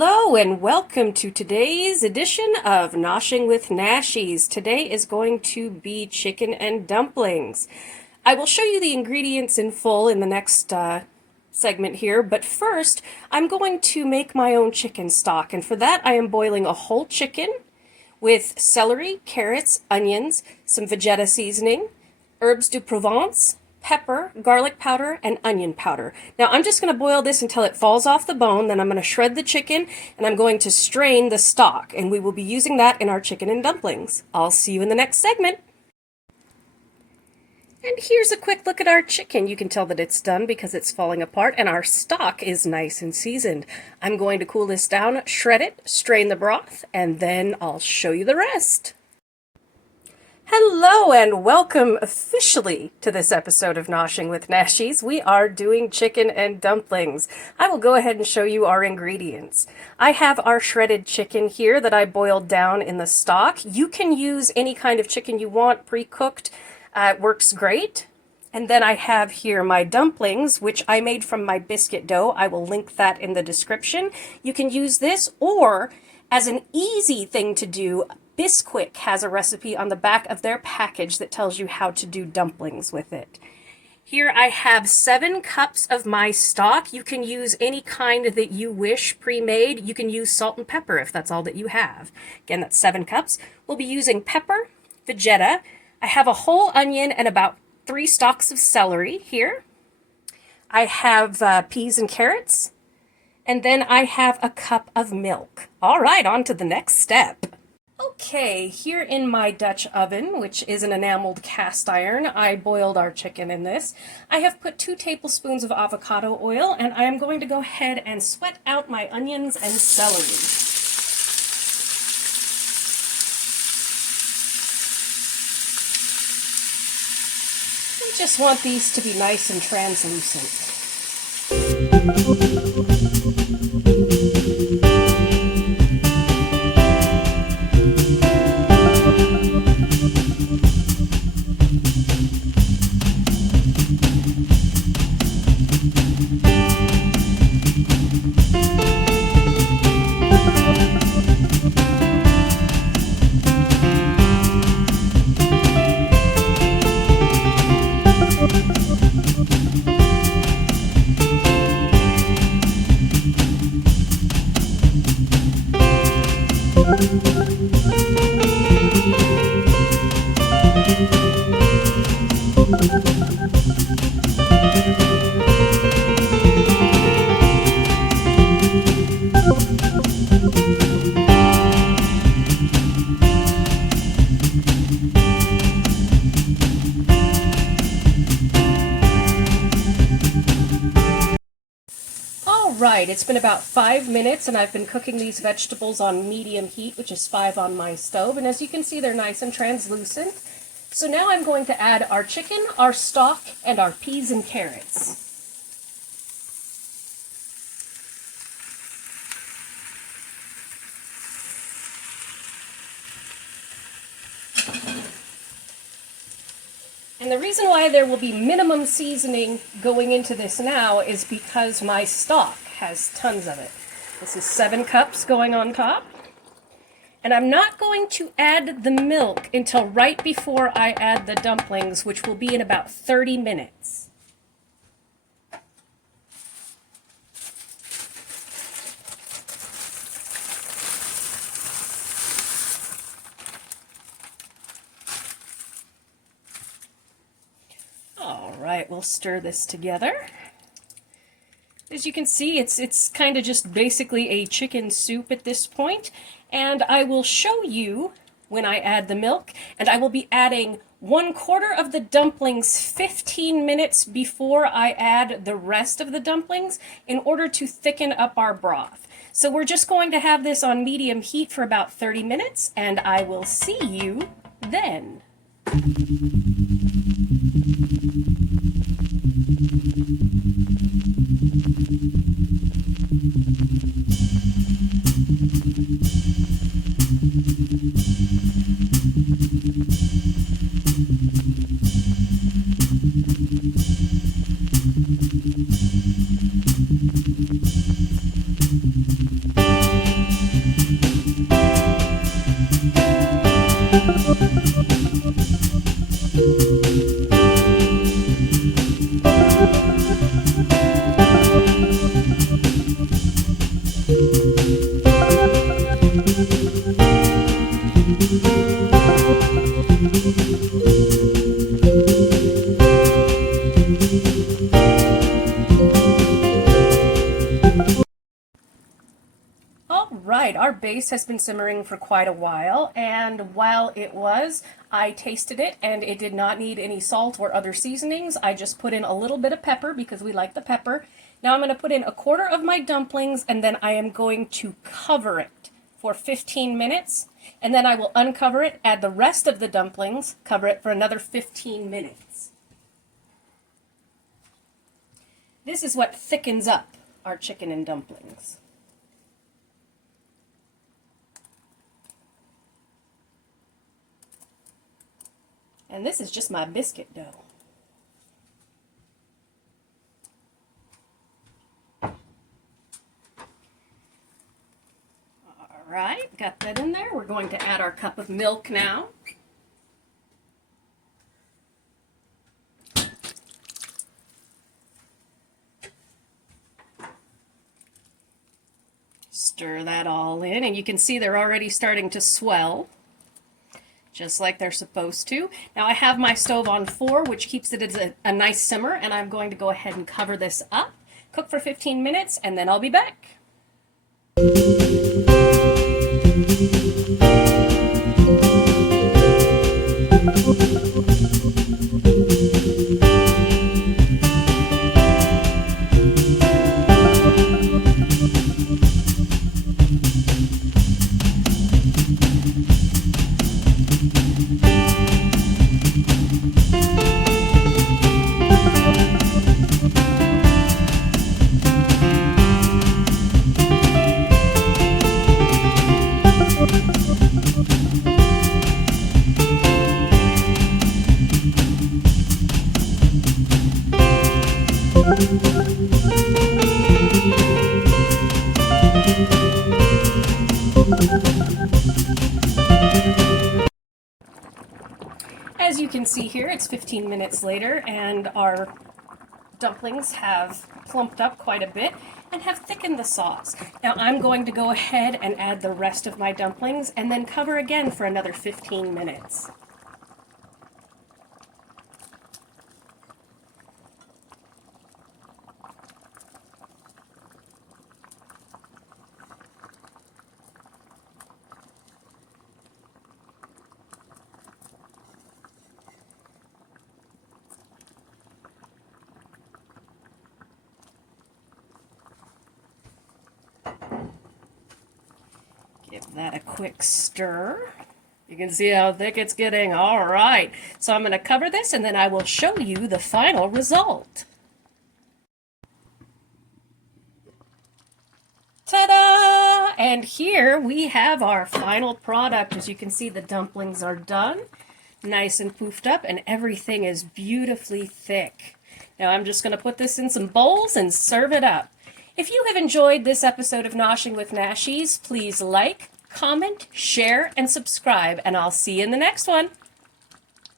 Hello and welcome to today's edition of Noshing with Nashies. Today is going to be chicken and dumplings. I will show you the ingredients in full in the next segment here, but first I'm going to make my own chicken stock, and for that I am boiling a whole chicken with celery, carrots, onions, some Vegeta seasoning, herbes de Provence, pepper, garlic powder, and onion powder. Now I'm just going to boil this until it falls off the bone, then I'm going to shred the chicken, and I'm going to strain the stock, and we will be using that in our chicken and dumplings. I'll see you in the next segment. And here's a quick look at our chicken. You can tell that it's done because it's falling apart, and our stock is nice and seasoned. I'm going to cool this down, shred it, strain the broth, and then I'll show you the rest. Hello and welcome officially to this episode of Noshing with Nashies. We are doing chicken and dumplings. I will go ahead and show you our ingredients. I have our shredded chicken here that I boiled down in the stock. You can use any kind of chicken you want, pre-cooked. It works great. And then I have here my dumplings, which I made from my biscuit dough. I will link that in the description. You can use this, or as an easy thing to do, Biscuit has a recipe on the back of their package that tells you how to do dumplings with it. Here I have 7 cups of my stock. You can use any kind that you wish pre-made. You can use salt and pepper if that's all that you have. Again, that's 7 cups. We'll be using pepper, Vegeta. I have a whole onion and about 3 stalks of celery here. I have peas and carrots. And then I have a cup of milk. All right, on to the next step. Okay, here in my Dutch oven, which is an enameled cast iron, I boiled our chicken in this. I have put 2 tablespoons of avocado oil, and I am going to go ahead and sweat out my onions and celery. I just want these to be nice and translucent. Right, it's been about 5 minutes and I've been cooking these vegetables on medium heat, which is 5 on my stove, and as you can see they're nice and translucent. So now I'm going to add our chicken, our stock, and our peas and carrots. And the reason why there will be minimum seasoning going into this now is because my stock has tons of it. This is 7 cups going on top. And I'm not going to add the milk until right before I add the dumplings, which will be in about 30 minutes. All right, we'll stir this together. As you can see, it's kind of just basically a chicken soup at this point, and I will show you when I add the milk, and I will be adding 1/4 of the dumplings 15 minutes before I add the rest of the dumplings in order to thicken up our broth. So we're just going to have this on medium heat for about 30 minutes, and I will see you then. All right, our base has been simmering for quite a while, and while it was, I tasted it and it did not need any salt or other seasonings. I just put in a little bit of pepper because we like the pepper. Now I'm going to put in a quarter of my dumplings, and then I am going to cover it for 15 minutes, and then I will uncover it, add the rest of the dumplings, cover it for another 15 minutes. This is what thickens up our chicken and dumplings. And this is just my biscuit dough. All right, got that in there. We're going to add our cup of milk now. Stir that all in, and you can see they're already starting to swell, just like they're supposed to. Now I have my stove on 4, which keeps it at a nice simmer, and I'm going to go ahead and cover this up, cook for 15 minutes, and then I'll be back. As you can see here, it's 15 minutes later, and our dumplings have plumped up quite a bit and have thickened the sauce. Now I'm going to go ahead and add the rest of my dumplings and then cover again for another 15 minutes. Give that a quick stir. You can see how thick it's getting. All right, so I'm going to cover this and then I will show you the final result. Ta-da! And here we have our final product. As you can see, the dumplings are done, nice and poofed up, and everything is beautifully thick. Now I'm just going to put this in some bowls and serve it up. If you have enjoyed this episode of Noshing with Nashies, please like, comment, share, and subscribe, and I'll see you in the next one.